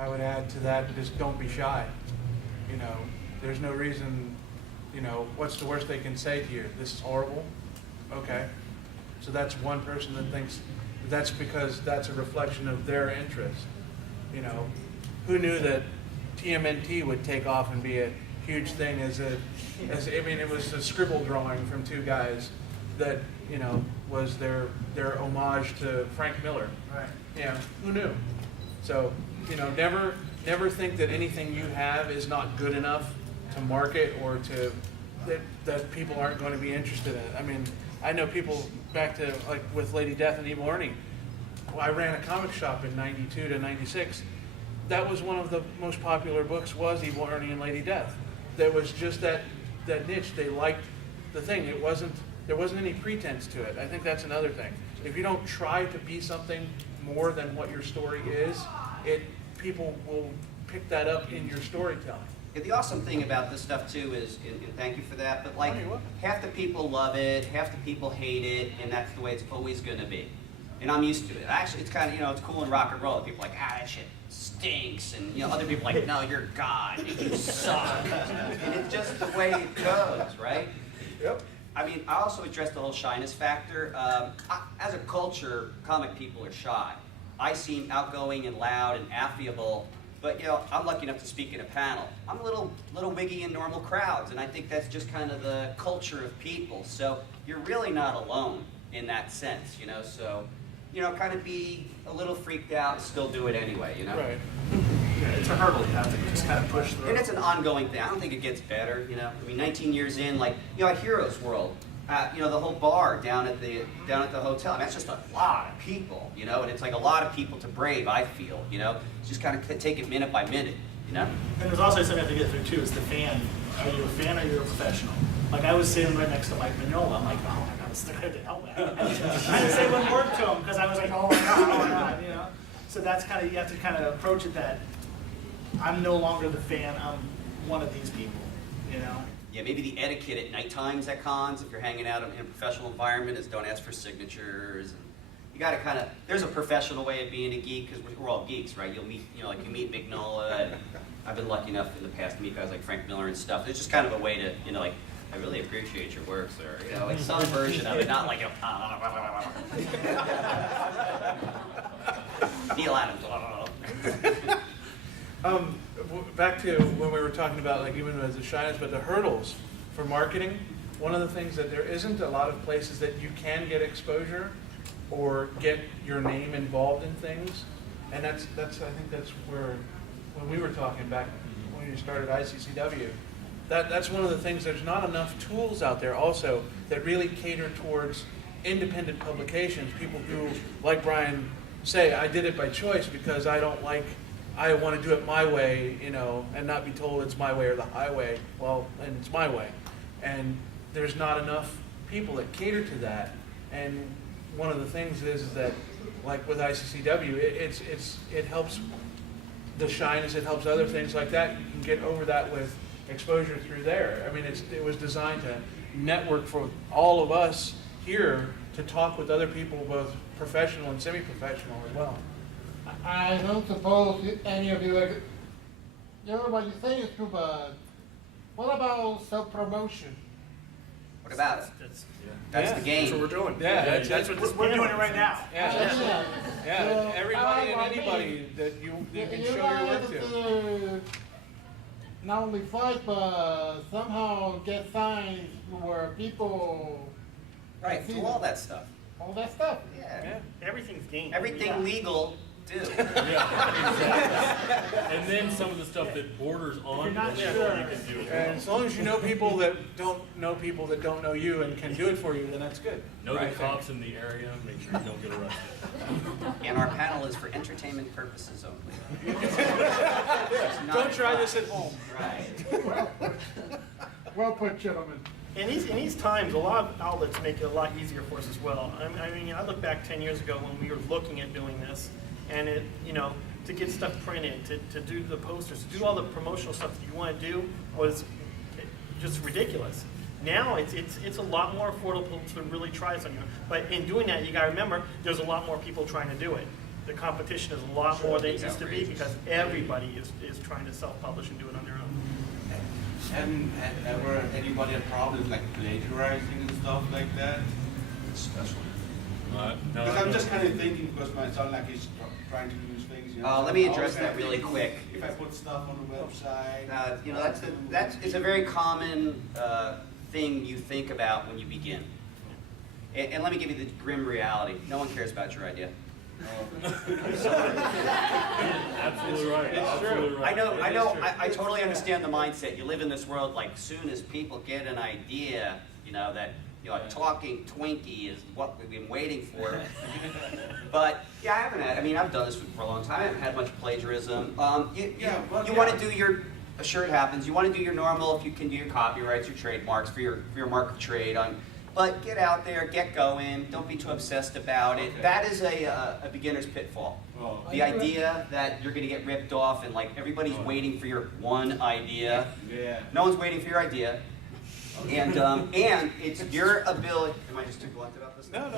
I would add to that, just don't be shy. You know, there's no reason, you know, what's the worst they can say to you? This is horrible? Okay. So that's one person that thinks that's because that's a reflection of their interest. You know, who knew that TMNT would take off and be a huge thing I mean, it was a scribble drawing from two guys that, you know, was their homage to Frank Miller. Right. Yeah, who knew? So, you know, never think that anything you have is not good enough to market or to that people aren't going to be interested in it. I mean, I know people back to like with Lady Death and Evil Ernie. Well, I ran a comic shop in '92 to '96. That was one of the most popular books was Evil Ernie and Lady Death. There was just that niche. They liked the thing. There wasn't any pretense to it. I think that's another thing. If you don't try to be something more than what your story is, people will pick that up in your storytelling. Yeah, the awesome thing about this stuff too is, and thank you for that, but like half the people love it, half the people hate it, and that's the way it's always going to be. And I'm used to it. Actually, it's kind of, you know, it's cool in rock and roll. People are like, that shit stinks, and you know, other people are like, no, you're God, and you suck. And it's just the way it goes, right? Yep. I mean, I also addressed the whole shyness factor. As a culture, comic people are shy. I seem outgoing and loud and affable, but you know, I'm lucky enough to speak in a panel. I'm a little wiggy in normal crowds, and I think that's just kind of the culture of people. So you're really not alone in that sense, you know. So, you know, kind of be a little freaked out and still do it anyway, you know. Right. Yeah, it's a hurdle you have to just kind of push through. And it's an ongoing thing. I don't think it gets better, you know. I mean, 19 years in, like, you know, at Heroes World, you know, the whole bar down at the hotel. I mean, that's just a lot of people, you know, and it's like a lot of people to brave. I feel, you know, just kind of take it minute by minute, you know. And there's also something you have to get through too. Is the fan? Are you a fan or are you a professional? Like I was sitting right next to Mike Mignola. I'm like, oh my God, I had to help me. I didn't say one word to him because I was like, oh my God, you know. So that's kind of, you have to kind of approach it that I'm no longer the fan. I'm one of these people, you know. Yeah, maybe the etiquette at night times at cons, if you're hanging out in a professional environment, is don't ask for signatures. And you got to kind of, there's a professional way of being a geek because we're all geeks, right? You'll meet, you know, like you meet Mignola, and I've been lucky enough in the past to meet guys like Frank Miller and stuff. It's just kind of a way to, you know, like, I really appreciate your work, sir. You know, like some version of it, not like a Neil Adams. Back to when we were talking about like even as a shyness, but the hurdles for marketing. One of the things that there isn't a lot of places that you can get exposure or get your name involved in things, and that's I think that's where when we were talking back when you started ICCW, that's one of the things. There's not enough tools out there also that really cater towards independent publications. People who, like Brian, say I did it by choice because I want to do it my way, you know, and not be told it's my way or the highway. Well, and it's my way. And there's not enough people that cater to that. And one of the things is that, like with ICCW, it helps the shyness, it helps other things like that. You can get over that with exposure through there. I mean, it was designed to network for all of us here to talk with other people, both professional and semi-professional as well. I don't suppose any of you, like, you know what you say is true, but what about self-promotion? What about it? That's the game. That's what we're doing. Yeah, that's what we're doing it right now. Yeah, everybody and anybody that you can show your work to. Not only fight, but somehow get signs where people... Right, do all that stuff. All that stuff. Yeah. Everything's game. Everything legal, do. And then some of the stuff that borders on You're not illegal, sure. you can do it. And as long as you know people that don't know you and can do it for you, then that's good. Know the cops in the area, make sure you don't get arrested. And our panel is for entertainment purposes only. Don't try this at home. Right. Well put, gentlemen. In these times, a lot of outlets make it a lot easier for us as well. I mean, I look back 10 years ago when we were looking at doing this, and it, you know, to get stuff printed, to do the posters, to do all the promotional stuff that you want to do was just ridiculous. Now it's a lot more affordable to really try something. But in doing that, you got to remember there's a lot more people trying to do it. the competition is a lot more than it used to be because everybody is trying to self-publish and do it on their own. Haven't ever anybody had problems like plagiarizing and stuff like that? Especially. No, Because I'm just kind of thinking, because my son like he's trying to use things. You know, Let me so address I was that really thinking quick. If I put stuff on the website. You know, it's a very common thing you think about when you begin. And let me give you the grim reality. No one cares about your idea. Absolutely right. Absolutely right. I totally understand the mindset. You live in this world like soon as people get an idea, you know, that a talking Twinkie is what we've been waiting for. But yeah, I haven't had, I've done this for a long time. I haven't had much plagiarism. You want to do your, sure it happens, you want to do your normal, if you can do your copyrights, your trademarks for your mark of trade on. But get out there, get going, don't be too obsessed about it. Okay. That is a beginner's pitfall. Oh. The idea that you're going to get ripped off and like everybody's waiting for your one idea. Yeah. No one's waiting for your idea. And it's your ability. Am I just too blunt about this? No.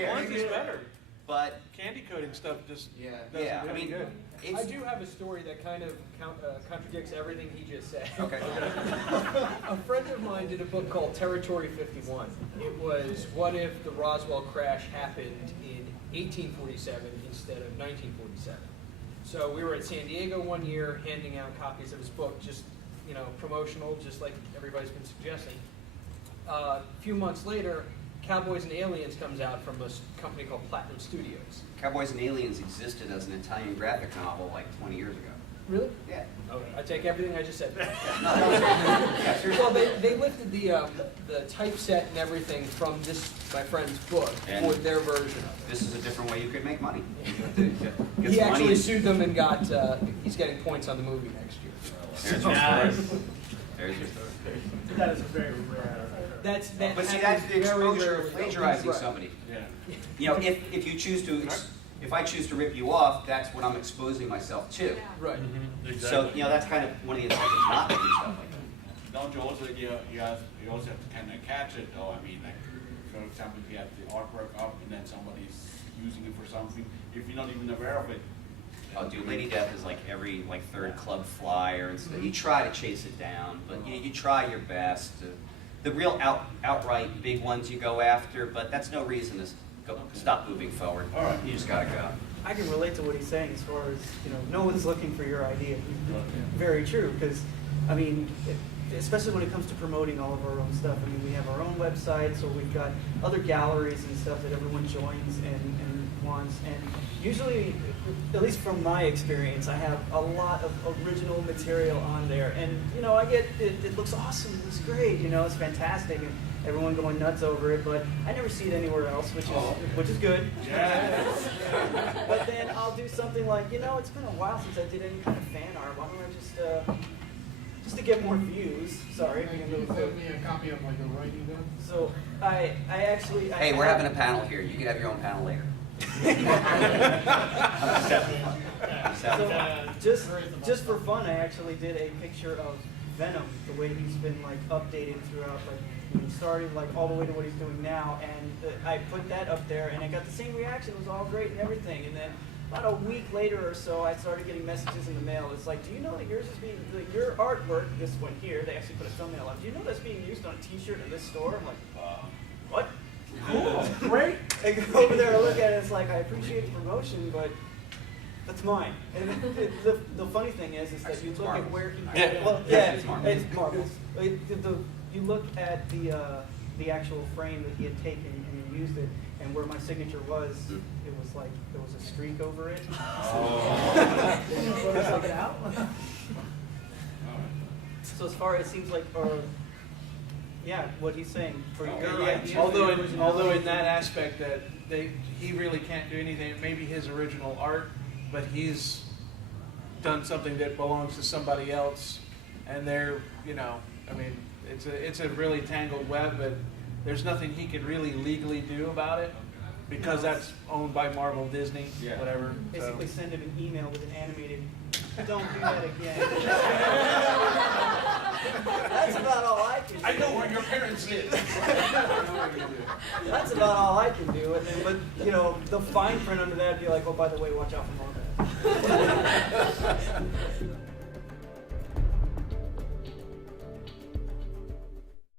Blunt is better. But Candy coating stuff just yeah, doesn't really good. I do have a story that kind of contradicts everything he just said. Okay. A friend of mine did a book called Territory 51. It was what if the Roswell crash happened in 1847 instead of 1947. So we were at San Diego one year handing out copies of his book, just promotional, just like everybody's been suggesting. A few months later, Cowboys and Aliens comes out from a company called Platinum Studios. Cowboys and Aliens existed as an Italian graphic novel like 20 years ago. Really? Yeah. Okay. I take everything I just said back. Yeah, seriously. Well, they lifted the typeset and everything from my friend's book And for their version of it. This is a different way you could make money. He actually sued them and he's getting points on the movie next year. There's your story. There's your story. That is very rare. But see, that's the happens very exposure rarely. of plagiarizing Right. somebody. Yeah. If you choose to, if I choose to rip you off, that's what I'm exposing myself to. Right. So that's kind of one of the incentives not to do stuff like that. Don't you also you also have to kind of catch it though? Like for example, if you have the artwork up and then somebody's using it for something, if you're not even aware of it. Oh, dude, Lady Death is like every third club flyer and stuff. You try to chase it down, but you try your best. The real outright big ones you go after, but that's no reason to stop moving forward. All right. You just gotta go. I can relate to what he's saying as far as, no one's looking for your idea. Very true, because, especially when it comes to promoting all of our own stuff. We have our own website, so we've got other galleries and stuff that everyone joins and wants. And usually, at least from my experience, I have a lot of original material on there. And, I get, it looks awesome, it looks great, it's fantastic. And everyone going nuts over it, but I never see it anywhere else, which is good. Yeah. But then I'll do something like, it's been a while since I did any kind of fan art. Why don't I just to get more views? Sorry. Can you send me a copy of like the writing then? So I actually. Hey, we're having a panel here. You can have your own panel later. So just for fun, I actually did a picture of Venom, the way he's been updated throughout, when he started, all the way to what he's doing now, and I put that up there, and I got the same reaction. It was all great and everything, and then about a week later or so, I started getting messages in the mail. It's like, do you know that yours is being, your artwork, this one here, they actually put a thumbnail on. Do you know that's being used on a T-shirt in this store? I'm like, what? Cool, great. I go over there and look at it. It's like, I appreciate the promotion, but that's mine. And the funny thing is that you look at where he. It's marvelous. It's marvelous. You look at the actual frame that he had taken and he used it, and where my signature was, it was like there was a streak over it. Check it out. So as far as it seems like, what he's saying for your ideas. Although in that aspect that he really can't do anything. It may be his original art, but he's done something that belongs to somebody else, and they're it's a really tangled web, but there's nothing he could really legally do about it because that's owned by Marvel, Disney, whatever. Basically, send him an email with an animated. Don't do that again. That's about all I can do. I know where your parents live. That's about all I can do. And then, but you know, the fine print under that would be like, oh, by the way, watch out for Motorhead.